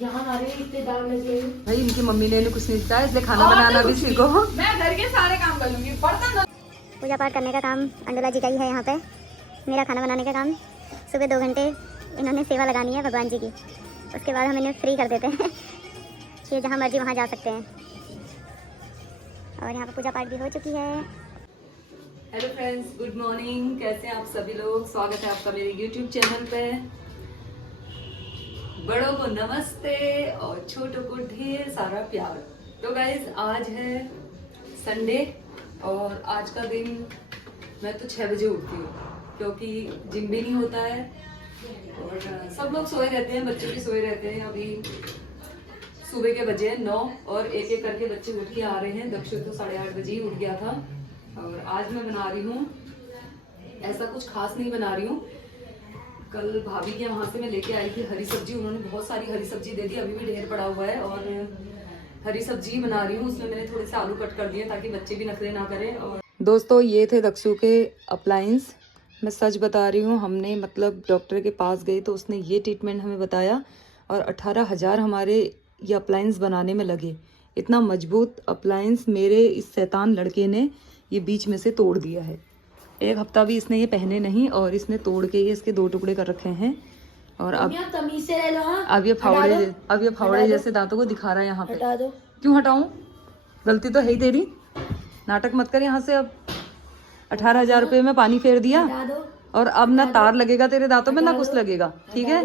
यहाँ हमारे इतने दाग लगे भाई इनकी मम्मी ने कुछ नहीं बताया, इसलिए खाना बनाना भी सीखो। मैं घर के सारे काम कर लूंगी, बर्तन। पूजा पाठ करने का काम अंडोला जी का ही है यहाँ पे। मेरा खाना बनाने का काम, सुबह 2 घंटे इन्होंने सेवा लगानी है भगवान जी की, उसके बाद हम इन्हें फ्री कर देते हैं। ये जहाँ मर्जी वहाँ जा सकते हैं। और यहाँ पे पूजा पाठ भी हो चुकी है। Hello friends, good morning. कैसे हैं आप सभी लोग? स्वागत है आपका मेरे यूट्यूब चैनल पे। बड़ों को नमस्ते और छोटों को ढेर सारा प्यार। तो गाइज आज है संडे और आज का दिन मैं तो 6 बजे उठती हूँ क्योंकि जिम भी नहीं होता है और सब लोग सोए रहते हैं, बच्चे भी सोए रहते हैं। अभी सुबह के बजे 9 और एक एक करके बच्चे उठ के आ रहे हैं। दक्षु तो 8:30 बजे ही उठ गया था। और आज मैं बना रही हूँ, ऐसा कुछ खास नहीं बना रही हूँ। कल भाभी के वहाँ से मैं लेके आई थी हरी सब्जी, उन्होंने बहुत सारी हरी सब्जी दे दी, अभी भी ढेर पड़ा हुआ है। और हरी सब्जी बना रही हूँ, उसमें मैंने थोड़े से आलू कट कर दिए ताकि बच्चे भी नखरे ना करें। और दोस्तों ये थे दक्षु के अप्लायंस। मैं सच बता रही हूँ, हमने मतलब डॉक्टर के पास गए तो उसने ये ट्रीटमेंट हमें बताया और 18,000 हमारे ये अप्लायंस बनाने में लगे। इतना मजबूत अप्लायंस मेरे इस शैतान लड़के ने ये बीच में से तोड़ दिया है। 1 हफ्ता भी इसने ये पहने नहीं और इसने तोड़ के ये इसके 2 टुकड़े कर रखे हैं। और अब तमीज से ले लो। हाँ? अब ये फावड़े जैसे दांतों को दिखा रहा है यहाँ पे। हटा दो। क्यों हटाऊं? गलती तो है ही तेरी, नाटक मत कर यहाँ से। अब 18,000 रुपये में पानी फेर दिया हटा दो। और अब ना तार लगेगा तेरे दांतों में ना कुछ लगेगा, ठीक है?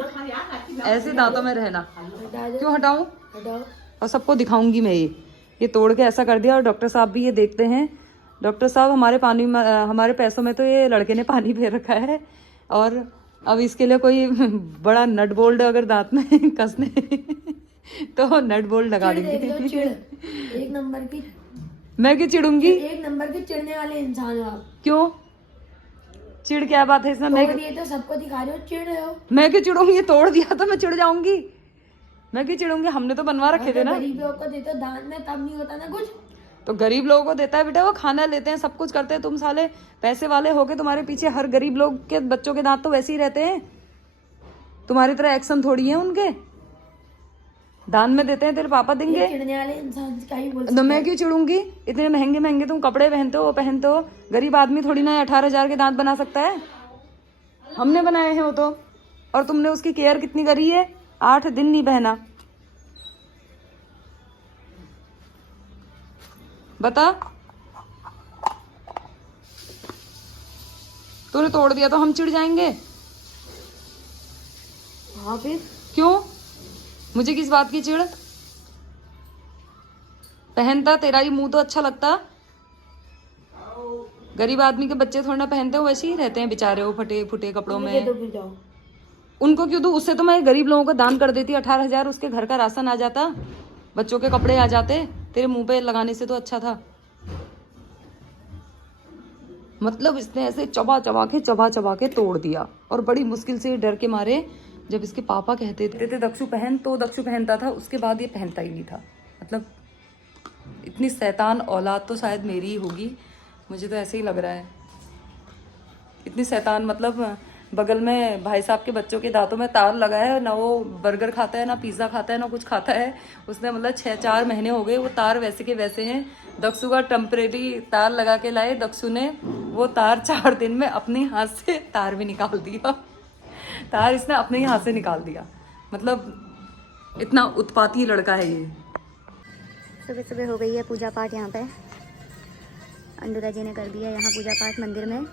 ऐसे दांतों में रहना। हटा दो। क्यों हटाऊं? हटाओ। और सबको दिखाऊंगी मैं ये तोड़ के ऐसा कर दिया। और डॉक्टर साहब भी ये देखते हैं। डॉक्टर साहब हमारे पैसों में तो ये लड़के ने पानी फेर रखा है। और अब इसके लिए कोई बड़ा नट बोल्ट अगर दांत में कसने तो नट बोल्ट लगा देंगे। एक नंबर की। मैं क्यों चिड़ूंगी? एक नंबर के चिढ़ने वाले इंसान हो आप। क्यों चिड़? क्या बात है इसमें? ये तो सबको दिखा रहे हो, चिढ़ रहे हो। मैं क्यों चिड़ूंगी? ये तोड़ दिया तो मैं चिड़ जाऊंगी? मैं क्यों चिड़ूंगी? हमने तो बनवा रखे थे ना। गरीब लोगों को देते हो दान में, तब नहीं होता ना कुछ। तो गरीब लोगों को देता है बेटा, वो खाना लेते हैं, सब कुछ करते हैं। तुम साले पैसे वाले होके तुम्हारे पीछे हर गरीब लोग के बच्चों के दांत तो वैसे ही रहते हैं। तुम्हारी तरह एक्शन थोड़ी है उनके। दान में देते हैं, तेरे पापा देंगे। चिढ़ने वाले इंसान का ही बोल तो मैं क्यों चिड़ूंगी? इतने महंगे महंगे तुम कपड़े पहनते हो, वो पहनते हो। गरीब आदमी थोड़ी ना 18,000 के दांत बना सकता है। हमने बनाए हैं वो तो। और तुमने उसकी केयर कितनी करी है? 8 दिन नहीं पहना। बता, तूने तोड़ दिया तो हम चिढ़ जाएंगे? हाँ फिर क्यों? मुझे किस बात की चिढ़? पहनता तेरा ही मुंह तो अच्छा लगता। गरीब आदमी के बच्चे थोड़ा ना पहनते हो, वैसे ही रहते हैं बेचारे वो फटे फुटे कपड़ों में। उनको क्यों दूं? उससे तो मैं गरीब लोगों को दान कर देती। 18,000 उसके घर का राशन आ जाता, बच्चों के कपड़े आ जाते। तेरे मुंह पे लगाने से तो अच्छा था। मतलब इसने ऐसे चबा चबा के तोड़ दिया। और बड़ी मुश्किल से डर के मारे, जब इसके पापा कहते थे दक्षु पहन, तो दक्षु पहनता था, उसके बाद ये पहनता ही नहीं था। मतलब इतनी शैतान औलाद तो शायद मेरी ही होगी, मुझे तो ऐसे ही लग रहा है। इतनी शैतान, मतलब बगल में भाई साहब के बच्चों के दांतों में तार लगा है ना। वो बर्गर खाता है, ना पिज्ज़ा खाता है, ना कुछ खाता है उसने। मतलब 4 महीने हो गए, वो तार वैसे के वैसे हैं। दक्षु का टेम्परेरी तार लगा के लाए, दक्षु ने वो तार 4 दिन में अपने हाथ से तार भी निकाल दिया। तार इसने अपने ही हाथ से निकाल दिया। मतलब इतना उत्पाती लड़का है ये। सुबह सुबह हो गई है पूजा पाठ यहाँ पे। अंडोला जी ने कर दिया यहाँ पूजा पाठ मंदिर में।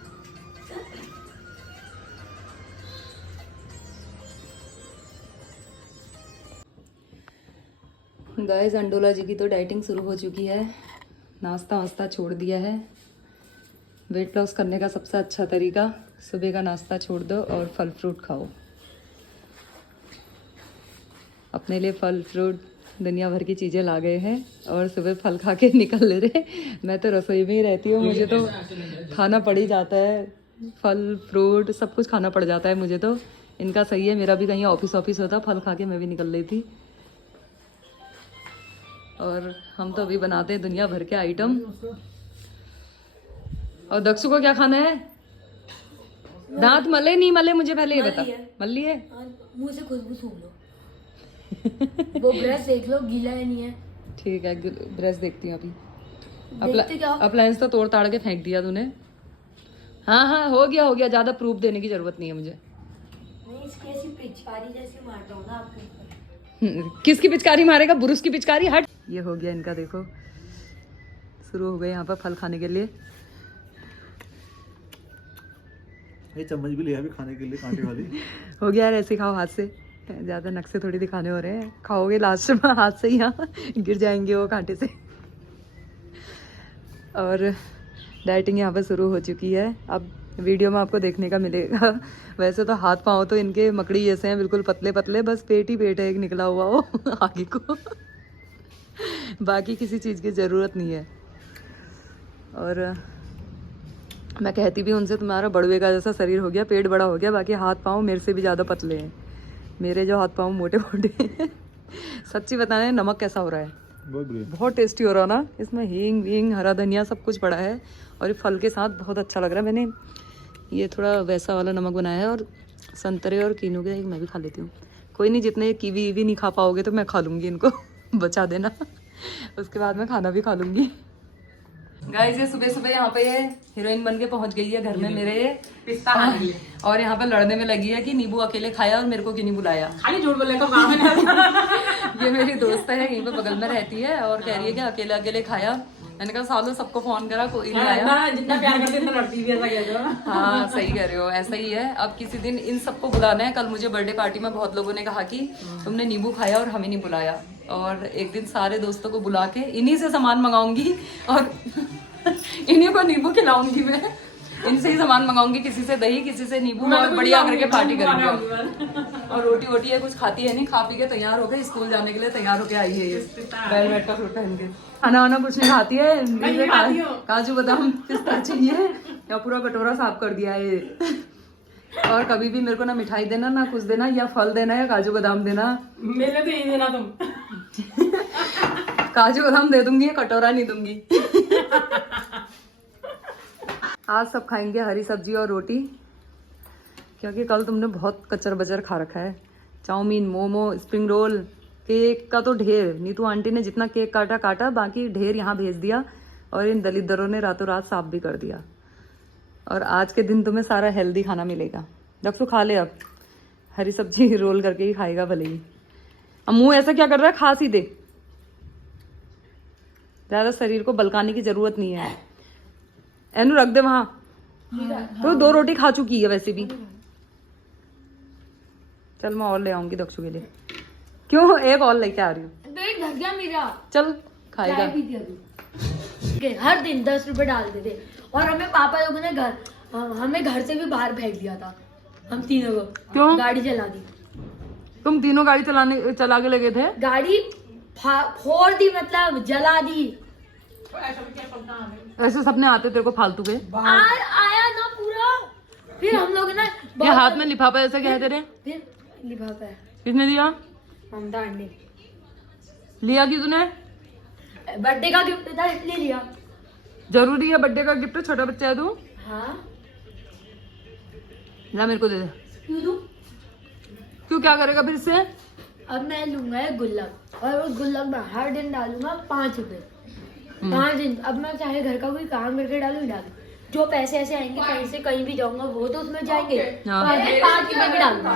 गाइस अंडोला जी की तो डाइटिंग शुरू हो चुकी है। नाश्ता वास्ता छोड़ दिया है। वेट लॉस करने का सबसे अच्छा तरीका, सुबह का नाश्ता छोड़ दो और फल फ्रूट खाओ। अपने लिए फल फ्रूट दुनिया भर की चीज़ें ला गए हैं और सुबह फल खा के निकल रहे। मैं तो रसोई में ही रहती हूँ, मुझे तो खाना पड़ ही जाता है। फल फ्रूट सब कुछ खाना पड़ जाता है मुझे तो। इनका सही है, मेरा भी कहीं ऑफिस होता, फल खा के मैं भी निकल रही थी। और हम तो अभी बनाते हैं दुनिया भर के आइटम। और दक्षु को क्या खाना है? दांत मले नहीं मले मुझे पहले ये बता। मल लिए? मुंह से खुशबू सूंघ लो। वो ब्रश देख लो, गीला है नहीं है। ठीक है, ब्रश देखती हूँ अभी। देखते जाओ। अप्लायंस तो तोड़ ताड़ के फेंक दिया तूने। हाँ हाँ, हो गया, ज्यादा प्रूफ देने की जरूरत नहीं है मुझे। नहीं, इसकी ऐसी पिचकारी जैसी मारता हूँ ना आपके ऊपर। किसकी पिचकारी मारेगा? बुरुस की पिचकारी। हट। ये हो गया इनका, देखो शुरू हो गए यहाँ पर फल खाने के लिए। ये चम्मच भी लिया है खाने के लिए, कांटे वाली। हो गया यार, ऐसे खाओ हाथ से, ज्यादा नक से थोड़ी दिखाने हो रहे हैं। खाओगे लास्ट में हाथ से ही, यहाँ गिर जाएंगे वो कांटे से। और डाइटिंग यहाँ पर शुरू हो चुकी है। अब वीडियो में आपको देखने का मिलेगा। वैसे तो हाथ पाँव तो इनके मकड़ी जैसे हैं, बिल्कुल पतले पतले, बस पेट ही पेट है एक निकला हुआ वो आगे को। बाकी किसी चीज़ की ज़रूरत नहीं है। और मैं कहती भी उनसे, तुम्हारा बड़वे का जैसा शरीर हो गया, पेट बड़ा हो गया, बाकी हाथ पाँव मेरे से भी ज़्यादा पतले हैं। मेरे जो हाथ पाँव मोटे मोटे हैं। सच्ची बताने, नमक कैसा हो रहा है? बहुत टेस्टी हो रहा ना। इसमें हींग वींग, हरा धनिया सब कुछ पड़ा है, और ये फल के साथ बहुत अच्छा लग रहा है। मैंने ये थोड़ा वैसा वाला नमक बनाया है, और संतरे और कीनू के मैं भी खा लेती हूँ। कोई नहीं, जितने कीवी वीवी नहीं खा पाओगे तो मैं खा लूँगी, इनको बचा देना। उसके बाद मैं खाना भी खा लूँगी। गाइस, ये सुबह सुबह यहाँ पे हीरोइन बन के पहुंच गई है घर में मेरे, पिस्ता और यहाँ पे लड़ने में लगी है कि नींबू अकेले खाया और मेरे को क्यों नहीं बुलाया। खाली झूठ बोलने का काम है। ये मेरी दोस्त है, यहीं पे बगल में रहती है, और कह रही है कि अकेले अकेले खाया। मैंने कहा सालों सबको फोन करा, कोई नहीं आया। जितना प्यार करते हैं लड़ती भी, ऐसा कहते हो। हाँ सही कह रहे हो, ऐसा ही है। अब किसी दिन इन सबको बुलाना है। कल मुझे बर्थडे पार्टी में बहुत लोगों ने कहा कि तुमने नींबू खाया और हमें नहीं बुलाया, और एक दिन सारे दोस्तों को बुला के इन्हीं से सामान मंगाऊंगी और इन्हीं को नींबू खिलाऊंगी। मैं इनसे ही सामान मंगाऊंगी, किसी से दही, किसी से नींबू, और बढ़िया करके पार्टी करेंगे। और रोटी वोटी है कुछ खाती है नहीं, खा पी के तैयार हो गए, स्कूल जाने के लिए तैयार होके आई है ये वेलवेट का सूट पहन के। खाना वाना कुछ नहीं खाती है, काजू बादाम पिस्ता चाहिए, या पूरा कटोरा साफ कर दिया है ये। और कभी भी मेरे को ना मिठाई देना, ना कुछ देना, या फल देना, या काजू बादाम देना। मेरे तो यही देना तुम। काजू बादाम दे दूंगी, कटोरा नहीं दूंगी। आज सब खाएंगे हरी सब्जी और रोटी, क्योंकि कल तुमने बहुत कचर बचर खा रखा है। Chowmein, momo, spring roll, cake का तो ढेर। नीतू आंटी ने जितना केक काटा, बाकी ढेर यहाँ भेज दिया, और इन दलिद्रों ने रातों रात साफ भी कर दिया। और आज के दिन तुम्हें सारा हेल्दी खाना मिलेगा। दक्षु खा ले, अब हरी सब्जी रोल करके ही खाएगा भले ही। अब मुंह ऐसा क्या कर रहा है, खा ही दे, ज्यादा शरीर को बलकाने की जरूरत नहीं है। एनु रख दे वहां, तो 2 रोटी खा चुकी है वैसे भी। चल मैं और ले आऊंगी दक्षु के लिए। क्यों, एक और लेके आ रही हूँ। पेट भर गया मेरा। चल खाएगा। चाय पीती अभी। हर दिन 10 रुपए डालते थे, और हमें पापा लोगों ने हमें घर से भी बाहर फेंक दिया था, हम तीनों को। क्यों? गाड़ी चला दी। तुम तीनों गाड़ी चला के लगे थे? गाड़ी फोड़ दी, मतलब जला दी। ऐसे सपने आते तेरे को फालतू के? आया ना पूरा। फिर हम लोग ना ये हाथ में लिफाफा ऐसे क्या है तेरे? फिर लिफाफा है। किसने दिया? ममता आंटी। लिया कि तूने? बर्थडे का गिफ्ट था इसलिए लिया। जरूरी है बर्थडे का गिफ्ट? छोटा बच्चा है तू। हाँ। ला मेरे को दे दे। क्यों दूं? क्यों, क्या करेगा फिर इससे? अब मैं लूंगा एक गुल्लक, और उस गुल्लक में हर दिन डालूंगा 5 रुपए। 5 दिन। अब मैं चाहे घर का कोई काम करके डालू, जो पैसे ऐसे आएंगे कहीं से कहीं भी जाऊंगा वो तो उसमें जाएंगे। 5 रुपए भी डालूंगा।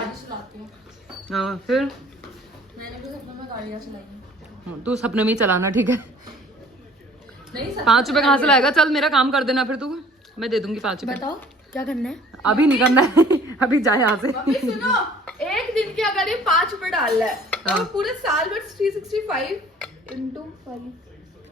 हाँ फिर मैंने तो सपने में गाड़ियाँ चलाई। तू सपने में ही चलाना, ठीक है? 5 रुपए कहाँ से लाएगा? चल मेरा काम कर देना फिर तू, मैं दे दूंगी 5 रुपए। बताओ क्या करना है? अभी नहीं करना है। अभी जाए यहाँ से। सुनो, एक दिन की अगर ये 5 रुपए डाल रहा है तो पूरे साल में 365 इंटू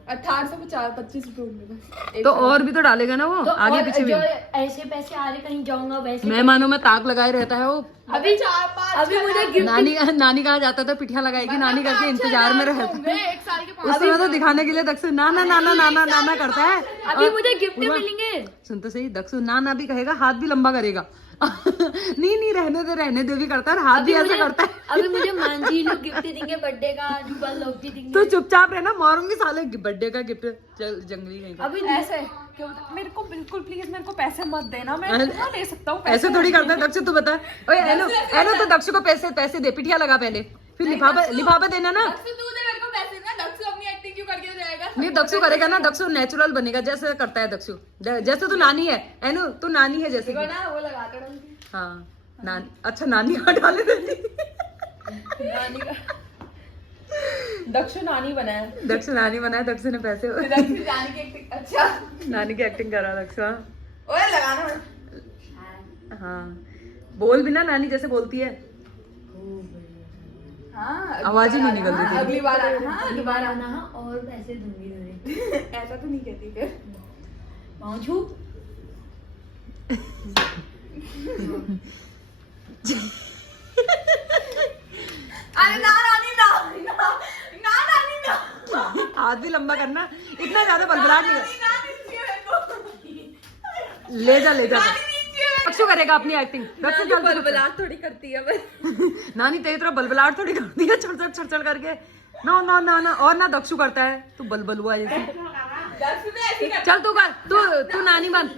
1850-25 रुपए होंगे। तो और भी तो डालेगा ना वो, तो आगे और पीछे भी। जो ऐसे पैसे आ रहे कहीं जाऊंगा वैसे। मेहमानों में ताक लगाए रहता है वो। अभी 4-5 अभी मुझे गिफ्ट नानी कहा जाता था पिठिया लगाएगी, नानी करके इंतजार में रहता है। एक साल के उस समय तो दिखाने के लिए दक्षु नाना नाना नाना नाना करता है। अभी मुझे गिफ्ट मिलेंगे। सुन तो सही, दक्षु नाना भी कहेगा, हाथ भी लंबा करेगा। नहीं रहने दे भी करता है, हाथ भी ऐसा करता है। अभी मुझे मांझी लोग गिफ्ट देंगे बर्थडे का, जुगल लोग भी देंगे। तो चुपचाप रहना, मारूंगी साले। बर्थडे का गिफ्ट जंगली कहीं का। अभी ऐसे क्यों? मेरे को बिल्कुल प्लीज मेरे को पैसे मत देना, मैं कितना ले सकता हूँ? ऐसे थोड़ी करता है दक्षु, तू बता। ओए एनो तू दक्षु को पैसे दे, पिठिया लगा पहले। फिर लिफाफा देना ना। दक्षु तू दे मेरे को पैसे ना, दक्षु अपनी एक्टिंग क्यों करके जाएगा? नहीं दक्षु करेगा ना, दक्षु नेचुरल बनेगा जैसे करता है दक्षु। जैसे तू नानी है एनु, तू नानी है जैसे कि। ना वो लगा कर हाँ नानी, अच्छा नानी कहाँ डाले देती। नानी का दक्षु नानी बना है। दक्षु नानी बना है, दक्षु ने पैसे दक्षु नानी की एक्टिंग। अच्छा नानी की एक्टिंग करा दक्षु। हाँ। ओए लगाना। हाँ बोल भी ना नानी जैसे बोलती है। हाँ आवाज ही नहीं निकलती थी। अगली बार आना। हाँ अगली बार आना हाँ, और पैसे दूंगी तुझे। ऐसा तो नहीं कहती फिर। पहुंचू अरे ना रानी ना ना ना रानी ना हाथ भी लंबा करना, इतना ज्यादा बलबलाहट नहीं। ना नीचे मेरे को। ले जा ले जा। नानी नीचे है। दक्षु करेगा अपनी एक्टिंग। दक्षु नानी चल तू। बलबलाहट थोड़ी करती है बस। नानी तेरी तरह बलबलाहट थोड़ी करती है, छड़ करके। ना ना ना ना, और ना दक्षु करता है, तू बलबलुआ जैसे। दक्षु तो ऐसी करती चल तू कर, तू नानी बन।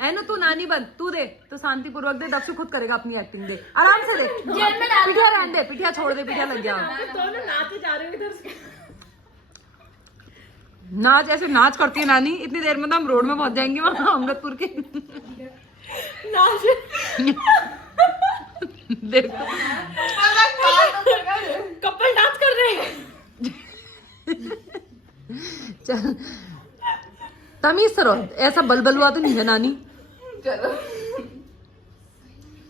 एनु तू नानी बन, तू दे तो शांति पूर्वक दे। दक्षु खुद करेगा अपनी एक्टिंग, दे आराम से दे। जेल में डाल पिटिया रहने दे, पिटिया छोड़ दे, पिटिया लग गया। दोनों नाचे जा रहे हो इधर से। नाच ऐसे नाच करती है नानी। इतनी देर में तो हम रोड में पहुंच जाएंगे वहाँ अमृतपुर के। नाच देख कपल डांस कर रहे हैं। चल तमीज से रहो, ऐसा बलबलुआ तो नहीं है नानी। चलो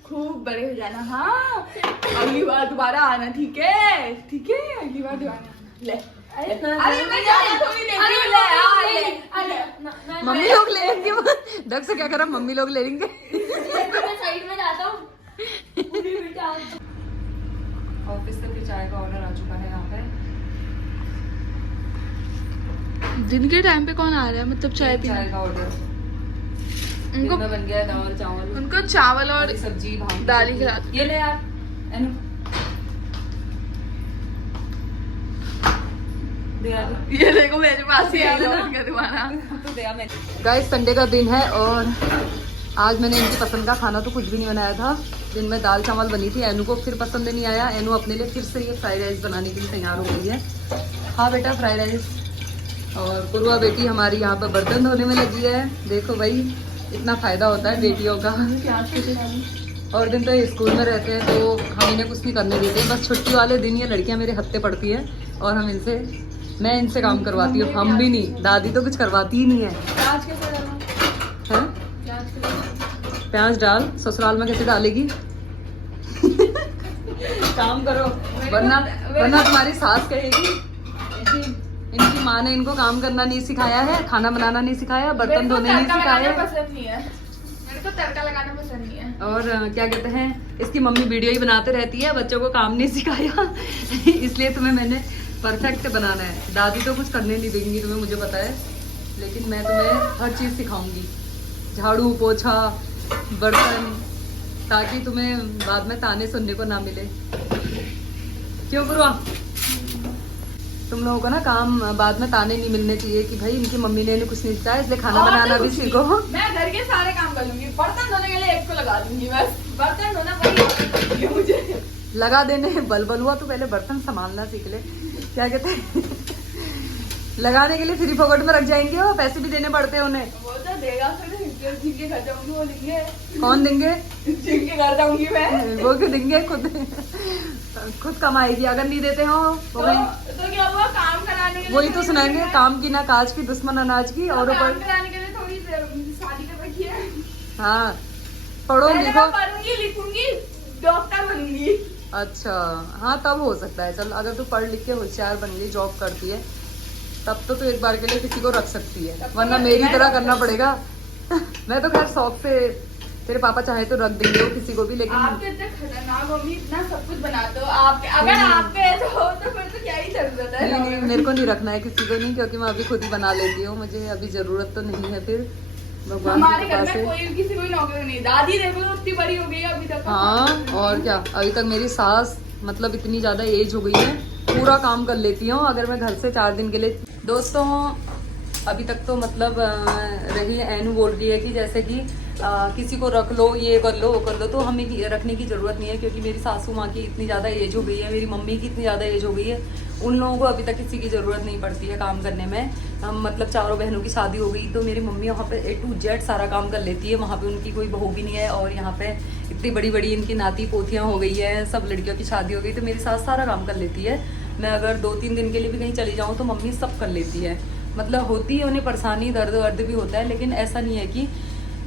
खूब बड़े हो जाना। हाँ अगली बार दोबारा आना, ठीक है? ठीक है अगली बार दोबारा आना। ले अरे मैं ज्यादा थोड़ी लेती हूँ। ले मम्मी लोग ले लेंगे। दक्ष से क्या करा, मम्मी लोग ले लेंगे। मैं साइड में जाता हूँ। ऑफिस से फिर चाय का ऑर्डर आ चुका है यहाँ पे। दिन के टाइम पे कौन आ रहा है, मतलब चाय पीने? चाय का ऑर्डर उनको में बन गया है दाल चावल, उनको चावल और हरी सब्जी, भात, दाल ही खिला दो। ये ले यार एनु दे यार ये देखो मेरे पास ही आ गया तुम्हारा। तो दे यार मैं। गाइस संडे का दिन है और आज मैंने इनकी पसंद का खाना तो कुछ भी नहीं बनाया था। दिन में दाल चावल बनी थी, एनु को फिर पसंद नहीं आया। एनु अपने लिए फिर से ये फ्राइड राइस बनाने के लिए तैयार हो गई है। हाँ बेटा फ्राइड राइस। और पूर्वा बेटी हमारी यहाँ पर बर्तन धोने में लगी है। देखो भाई इतना फ़ायदा होता है बेटियों का। और दिन तो ये स्कूल में रहते हैं तो हम इन्हें कुछ नहीं करने देते, बस छुट्टी वाले दिन ये लड़कियाँ मेरे हत्थे पड़ती हैं और मैं इनसे काम करवाती हूँ। हम भी नहीं, दादी तो कुछ करवाती ही नहीं है। प्याज कैसे डालना? हैं? प्याज डाल, ससुराल में कैसे डालेगी? काम करो वरना तुम्हारी सास कहेगी इनकी माँ ने इनको काम करना नहीं सिखाया है, खाना बनाना नहीं सिखाया, बर्तन धोने नहीं सिखाया। पसंद नहीं है मेरे को, तड़का लगाना पसंद नहीं है। और क्या कहते हैं, इसकी मम्मी वीडियो ही बनाते रहती है, बच्चों को काम नहीं सिखाया। इसलिए तुम्हें मैंने परफेक्ट बनाना है। दादी तो कुछ करने नहीं देंगी तुम्हें, मुझे पता है, लेकिन मैं तुम्हें हर चीज़ सिखाऊंगी, झाड़ू पोछा बर्तन, ताकि तुम्हें बाद में ताने सुनने को ना मिले। क्यों गुरुआ? तुम लोगों को ना काम बाद में ताने नहीं मिलने चाहिए कि भाई इनकी मम्मी ने इन्हें कुछ नहीं सिखाया, इसलिए खाना बनाना भी सीखो। मैं घर के सारे काम कर लूंगी, बर्तन धोने के लिए एक को लगा दूंगी बस। बर्तन धोना वही मुझे लगा देने बलबलुआ, तो पहले बर्तन संभालना सीख ले। क्या कहते हैं, लगाने के लिए फ्री फोकट में रख जाएंगे, और पैसे भी देने पड़ते हैं उन्हें। वो तो देगा, फिर जिनके घर जाऊंगी वो देंगे। कौन देंगे? जिनके घर जाऊंगी मैं। वो क्यों देंगे? खुद कमाएगी, अगर नहीं देते हो तो क्या हुआ, काम कराने के लिए वही तो सुनाएंगे, काम की ना काज की, दुश्मन अनाज की। और काम ऊपर कराने के लिए थोड़ी शादी कर रखी है। हाँ पढ़ो पहले लिखो। मैं पढ़ूंगी लिखूंगी, डॉक्टर बनूंगी। अच्छा हाँ तब हो सकता है। चल अगर तू पढ़ लिख के होशियार बन गई, जॉब करती है, तब तो तू एक बार के लिए किसी को रख सकती है, वरना मेरी तरह करना पड़ेगा। मैं तो खैर शौक से, तेरे पापा चाहे तो रख देंगे वो किसी को भी, लेकिन आपके इतने खतरनाक मम्मी, इतना सब कुछ बनाते हो आपके, अगर आपके ऐसा हो तो फिर तो क्या ही जरूरत है। नहीं मेरे को नहीं रखना है किसी को नहीं, क्योंकि मैं अभी खुद ही बना लेती हूँ, मुझे अभी जरूरत तो नहीं है। फिर भगवान हमारे की घर कृपा से। में कोई किसी को नौकरी नहीं, दादी देखो तो इतनी बड़ी हो गई है अभी तक। हाँ और क्या, अभी तक मेरी सास मतलब इतनी ज़्यादा एज हो गई है, पूरा काम कर लेती हूँ अगर मैं घर से 4 दिन के लिए। दोस्तों अभी तक तो मतलब रही एनू बोल रही है कि जैसे कि किसी को रख लो, ये कर लो, वो कर लो, तो हमें रखने की ज़रूरत नहीं है, क्योंकि मेरी सासू माँ की इतनी ज़्यादा एज हो गई है, मेरी मम्मी की इतनी ज़्यादा एज हो गई है, उन लोगों को अभी तक किसी की ज़रूरत नहीं पड़ती है काम करने में। हम मतलब चारों बहनों की शादी हो गई तो मेरी मम्मी वहाँ पे A to Z सारा काम कर लेती है, वहाँ पे उनकी कोई बहू भी नहीं है, और यहाँ पे इतनी बड़ी बड़ी इनकी नाती पोतियाँ हो गई है, सब लड़कियों की शादी हो गई, तो मेरी सास सारा काम कर लेती है। मैं अगर 2-3 दिन के लिए भी कहीं चली जाऊँ तो मम्मी सब कर लेती है। मतलब होती है उन्हें परेशानी, दर्द वर्द भी होता है, लेकिन ऐसा नहीं है कि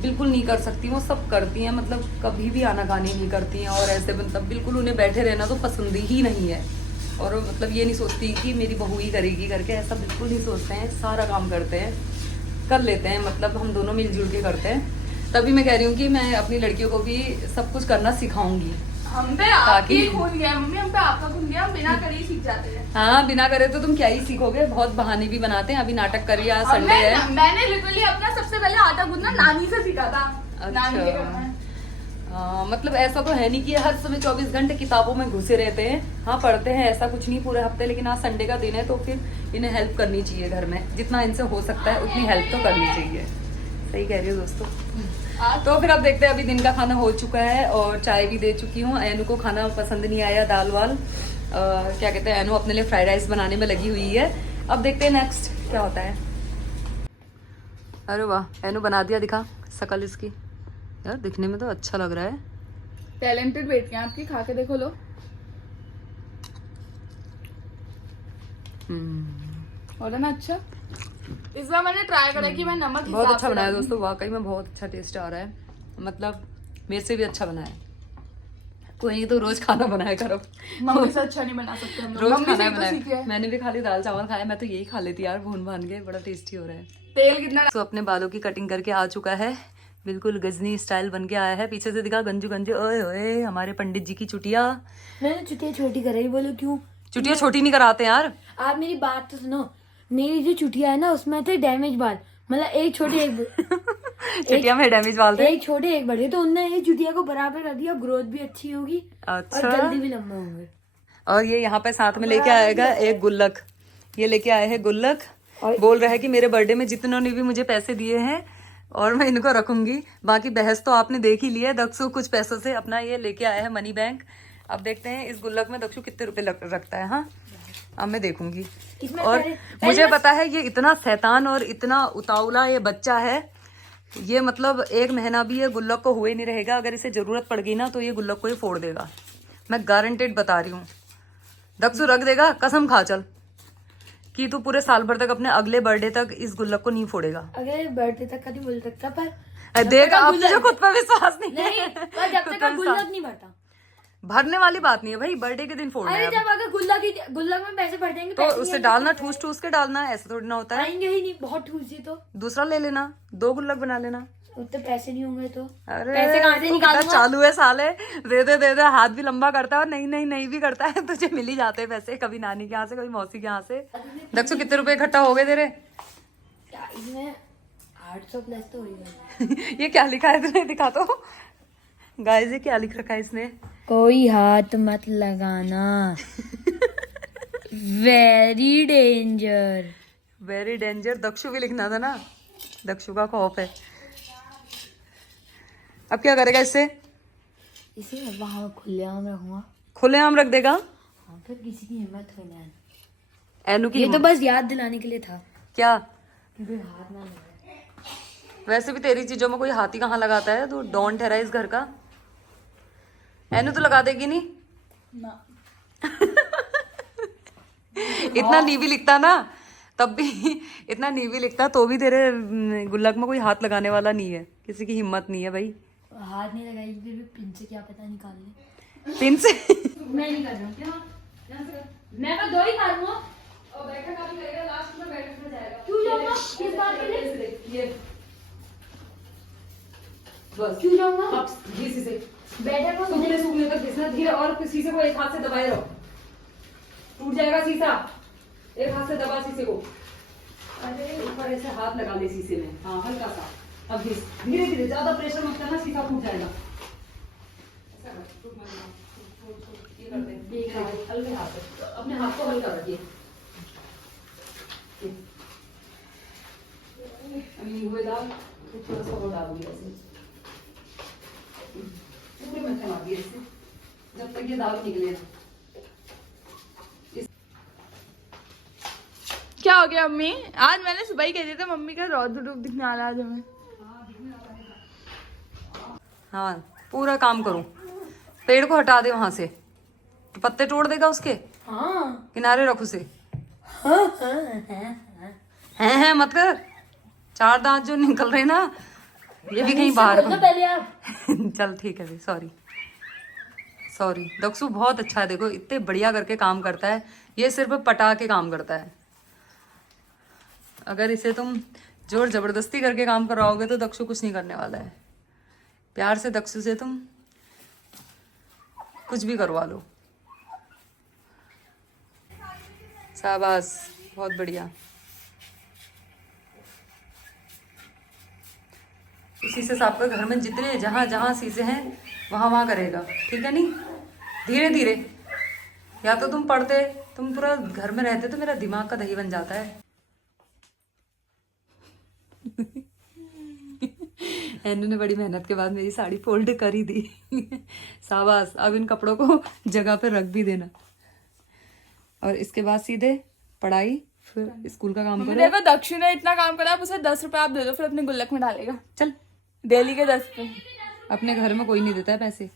बिल्कुल नहीं कर सकती, वो सब करती हैं। मतलब कभी भी आनाकानी नहीं करती हैं, और ऐसे मतलब बिल्कुल उन्हें बैठे रहना तो पसंद ही नहीं है, और मतलब ये नहीं सोचती कि मेरी बहू ही करेगी करके, ऐसा बिल्कुल नहीं सोचते हैं। सारा काम करते हैं, कर लेते हैं, मतलब हम दोनों मिलजुल के करते हैं। तभी मैं कह रही हूँ कि मैं अपनी लड़कियों को भी सब कुछ करना सिखाऊंगी। हम पे आपकी खून गया मम्मी, हम पे आपका खून गया, हम बिना करे ही सीख जाते हैं। हाँ, बिना करे तो तुम क्या ही सीखोगे, बहुत बहाने भी बनाते हैं। अभी नाटक करिए, आज संडे है। मैंने लिटरली अपना सबसे पहले आटा गूंथना नानी से सीखा था। नानी के घर में। मतलब ऐसा तो है नहीं कि हर समय 24 घंटे किताबों में घुसे रहते हैं। हाँ, पढ़ते हैं, ऐसा कुछ नहीं पूरे हफ्ते, लेकिन आज संडे का दिन है तो फिर इन्हें हेल्प करनी चाहिए घर में, जितना इनसे हो सकता है उतनी हेल्प तो करनी चाहिए। सही कह रही हो दोस्तों। तो फिर अब देखते हैं, अभी दिन का खाना हो चुका है और चाय भी दे चुकी हूँ। एनू को खाना पसंद नहीं आया, दाल वाल क्या कहते हैं, एनू अपने लिए फ्राइड राइस बनाने में लगी हुई है। अब देखते हैं नेक्स्ट क्या होता है। अरे वाह, एनू बना दिया, दिखा शकल इसकी, यार दिखने में तो अच्छा लग रहा है। टैलेंटेड बेटियां आपकी, खा के देखो लो। और है ना अच्छा। इस बार मैंने ट्राई करा कि मैं नमक बहुत अच्छा बनाया दोस्तों, वाकई में बहुत अच्छा टेस्ट आ रहा है, मतलब मेरे से भी अच्छा बनाया है। कोई नहीं तो रोज खाना बनाया करो। मम्मी से अच्छा नहीं बना सकते हम लोग। रोज मम्मी खाना से तो सीखे बनाया। मैंने भी खाली दाल चावल खाया, मैं तो यही खा लेती यार, भून भान के, बड़ा टेस्टी हो रहा है। तेल कितना। तो अपने बालों की कटिंग करके आ चुका है, बिल्कुल गजनी स्टाइल बन के आया है। पीछे से दिखा गंजू गंजू, ओए ओए हमारे पंडित जी की चुटिया। मैंने चुटिया छोटी कराई, बोलो क्यों? चुटिया छोटी नहीं कराते यार। आप मेरी बात तो सुनो, मेरी जो चुटिया है ना उसमें थे डैमेज बाल, मतलब एक छोटे चुटिया में डैमेज बाल थे, एक छोटे एक बड़े, तो उनने ये चुटिया को बराबर कर दिया, ग्रोथ भी अच्छी होगी अच्छा, और जल्दी भी लंबा होंगे। और ये यहाँ पे साथ में लेके आएगा एक गुल्लक, ये लेके आए हैं गुल्लक, बोल रहा है कि मेरे बर्थडे में जितनों ने भी मुझे पैसे दिए हैं और मैं इनको रखूंगी। बाकी बहस तो आपने देख ही लिया है, दक्षु कुछ पैसों से अपना ये लेके आया है मनी बैंक। अब देखते हैं इस गुल्लक में दक्षु कितने रुपए रखता है। हाँ, अब मैं देखूंगी। और मुझे पता है ये इतना शैतान और इतना उतावला ये बच्चा है, ये मतलब 1 महीना भी ये गुल्लक को हुए नहीं रहेगा। अगर इसे जरूरत पड़ गई ना तो ये गुल्लक को ही फोड़ देगा, मैं गारंटेड बता रही हूँ। दक्षु रख देगा, कसम खा चल कि तू पूरे साल भर तक अपने अगले बर्थडे तक इस गुल्लक को नहीं फोड़ेगा। अगले बर्थडे तक का नहीं बोल सकता, पर देख अब तुझे खुद पर विश्वास नहीं नहीं, पर जब तक का गुल्लक नहीं भरता। भरने वाली बात नहीं है भाई, बर्थडे के दिन फोड़ना अरे है। जब अगर गुल्लक में पैसे भर देंगे तो उससे डालना, ठूस ठूस के डालना, ऐसा थोड़ी ना होता है। आएंगे ही नहीं, बहुत ठूस जी तो दूसरा ले लेना, 2 गुल्लक बना लेना। उतने पैसे नहीं होंगे तो अरे पैसे कहाँ से तू निकालूंगा? कितना चालू है साले, दे दे हाथ भी लंबा करता है और नहीं भी करता है, तुझे मिल ही जाते हैं पैसे, कभी नानी के यहाँ से, कभी मौसी के यहाँ से। दक्षु कितने रुपए इकट्ठा हो गए तेरे? क्या इसमें 800 प्लस तो हो गया। ये क्या लिखा है तुमने, दिखा तो गाइस, ये क्या लिख रखा है इसने? कोई हाथ मत लगाना, very danger. Very danger, Dakshu भी लिखना था ना, दक्षु का खौफ है। अब क्या करेगा इससे? इसे वहाँ खुलेआम रखूंगा। खुलेआम रख देगा? हाँ, फिर किसी की हिम्मत हो जाए। एनू की ये तो बस याद दिलाने के लिए था, क्या? क्योंकि हाथ ना लगे। वैसे भी तेरी चीजों में कोई हाथ ही कहाँ लगाता है, तू डॉन ठहरा इस घर का। एनू तो लगा देगी नहीं ना। इतना नीवी लिखता ना, तब भी इतना नीवी लिखता तो भी तेरे गुल्लक में कोई हाथ लगाने वाला नहीं है, किसी की हिम्मत नहीं है भाई। हाथ नहीं लगाई फिर भी पिन से क्या पता निकाल ले। पिन से? मैं नहीं कर रहा हूँ, क्या मैं तो 2 ही मारूंगा। और बैठक आप करेगा, लास्ट में बैठक में जाएगा। क्यों जाऊंगा? किस बात के लिए? ये बस क्यों जाऊंगा? अब घिस इसे, बैठक में सूखने सूखने तक घिसना धीरे, और शीशे को एक हाथ से दबाए रहो, टूट जाएगा शीशा। एक हाथ से दबा शीशे को, अरे ऊपर ऐसे हाथ लगा ले शीशे में, हाँ हल्का सा। अब घिस धीरे धीरे, ज्यादा प्रेशर मत करना, शीशा टूट जाएगा। ऐसा कर, टूट मत जाना। ये कर दे, हल्के हाथ से, अपने हाथ को हल्का रखिए। पीली हुए दाल तो थोड़ा सा और डाल दिया ऐसे, पूरे में चला दिया इसे जब तक ये दाल निकले ना। क्या हो गया मम्मी? आज मैंने सुबह ही कह दिया था मम्मी का रौद्र रूप दिखने आ रहा है आज हमें। हाँ पूरा काम करो, पेड़ को हटा दे वहां से, तो पत्ते तोड़ देगा उसके। हाँ किनारे रख उसे। हाँ हैं मत कर, 4 दांत जो निकल रहे ना ये भी कहीं बाहर तो पहले आप चल ठीक है, सॉरी सॉरी। दक्षु बहुत अच्छा है, देखो इतने बढ़िया करके काम करता है, ये सिर्फ पटा के काम करता है। अगर इसे तुम जोर जबरदस्ती करके काम करवाओगे तो दक्षु कुछ नहीं करने वाला है। प्यार से दक्षु से तुम कुछ भी करवा लो। शाबाश, बहुत बढ़िया। उसी से आपके घर में जितने जहाँ जहाँ शीशे हैं वहाँ वहाँ करेगा, ठीक है नहीं? धीरे धीरे। या तो तुम पूरा घर में रहते तो मेरा दिमाग का दही बन जाता है। एनु ने बड़ी मेहनत के बाद मेरी साड़ी फोल्ड कर ही दी। शाबाश, अब इन कपड़ों को जगह पे रख भी देना। और इसके बाद सीधे पढ़ाई, फिर स्कूल का काम करो। देखो दक्षिण ने इतना काम करा, आप उसे 10 रुपए आप दे दो, फिर अपने गुल्लक में डालेगा। चल, डेली के 10 रुपए। अपने घर में कोई नहीं देता है पैसे,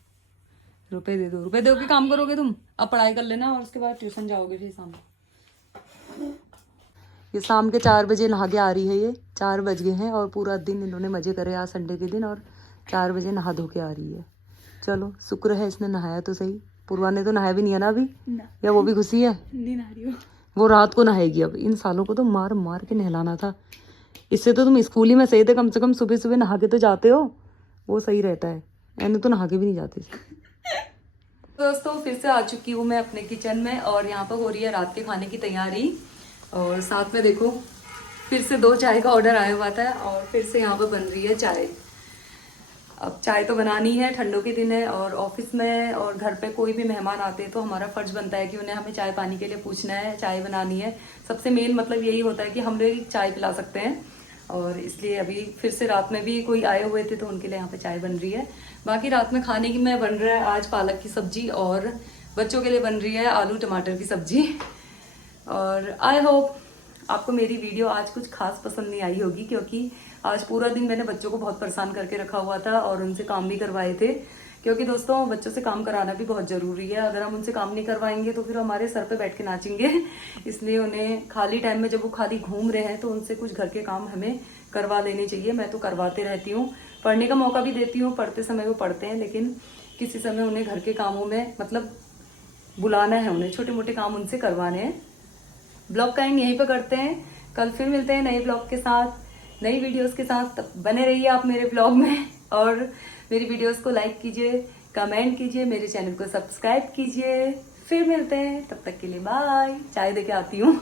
रुपए दे दो। रुपए दो के काम करोगे तुम। अब पढ़ाई कर लेना और उसके बाद ट्यूशन जाओगे फिर शाम को। ये शाम के 4 बजे नहा के आ रही है, ये 4 बज गए हैं और पूरा दिन इन्होंने मजे करे आज संडे के दिन, और 4 बजे नहा धो के आ रही है। चलो शुक्र है इसने नहाया तो सही। पूर्वा ने तो नहाया भी नहीं है ना अभी, या वो भी खुशी है? नहीं नहा रही हो। वो रात को नहाएगी। अब इन सालों को तो मार मार के नहलाना था। इससे तो तुम स्कूल ही में सही थे, कम से कम सुबह सुबह नहा के तो जाते हो, वो सही रहता है। मैंने तो नहा के भी नहीं जाते। दोस्तों फिर से आ चुकी हूँ मैं अपने किचन में, और यहाँ पर हो रही है रात के खाने की तैयारी। और साथ में देखो फिर से 2 चाय का ऑर्डर आया हुआ था, और फिर से यहाँ पर बन रही है चाय। अब चाय तो बनानी है, ठंडों के दिन है, और ऑफिस में और घर पे कोई भी मेहमान आते हैं तो हमारा फर्ज बनता है कि उन्हें हमें चाय पानी के लिए पूछना है, चाय बनानी है। सबसे मेन मतलब यही होता है कि हम लोग चाय पिला सकते हैं। और इसलिए अभी फिर से रात में भी कोई आए हुए थे तो उनके लिए यहाँ पे चाय बन रही है। बाकी रात में खाने की में बन रहा है आज पालक की सब्जी, और बच्चों के लिए बन रही है आलू टमाटर की सब्जी। और आई होप आपको मेरी वीडियो आज कुछ खास पसंद नहीं आई होगी, क्योंकि आज पूरा दिन मैंने बच्चों को बहुत परेशान करके रखा हुआ था और उनसे काम भी करवाए थे। क्योंकि दोस्तों बच्चों से काम कराना भी बहुत ज़रूरी है। अगर हम उनसे काम नहीं करवाएंगे तो फिर हमारे सर पे बैठ के नाचेंगे। इसलिए उन्हें खाली टाइम में जब वो खाली घूम रहे हैं तो उनसे कुछ घर के काम हमें करवा लेने चाहिए। मैं तो करवाते रहती हूँ, पढ़ने का मौका भी देती हूँ, पढ़ते समय वो पढ़ते हैं, लेकिन किसी समय उन्हें घर के कामों में मतलब बुलाना है, उन्हें छोटे मोटे काम उनसे करवाने हैं। ब्लॉग का एंड यहीं पर करते हैं। कल फिर मिलते हैं नए ब्लॉग के साथ, नई वीडियोस के साथ। तब बने रहिए आप मेरे ब्लॉग में, और मेरी वीडियोस को लाइक कीजिए, कमेंट कीजिए, मेरे चैनल को सब्सक्राइब कीजिए। फिर मिलते हैं, तब तक के लिए बाय। चाय देके आती हूँ।